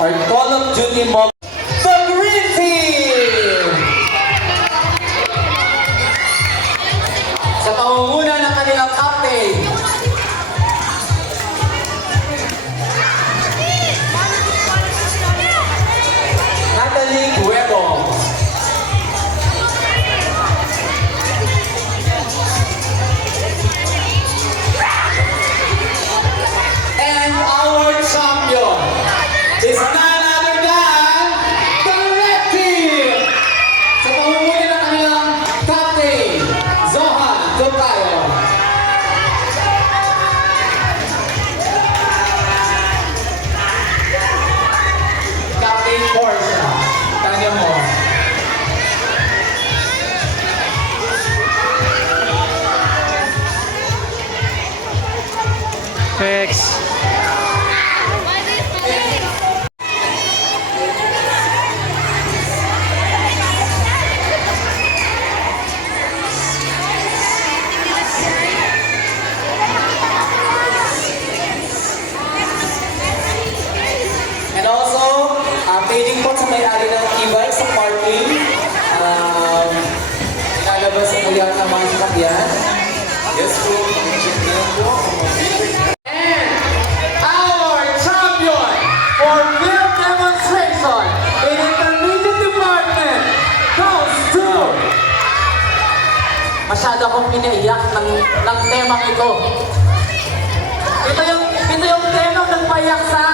our Call of Duty mom, the Green Team! Sa pangunguna ng kanilang captain, Natalie Guebo. And our champion is none other than the Red Team! Sa pangunguna ng kanilang captain, Zohan Tocayo. Captain Portia, kanya mo. Next. And also, paging po sa may-ari ng e-bike sa parking. Ilalabas sa muli ang mga sakyan. Yes po, check na lang po. And our champion for film demonstration in intermediate department goes to... Masyado akong pinaiyak ng temang ito. Ito yung temang nagpayak sa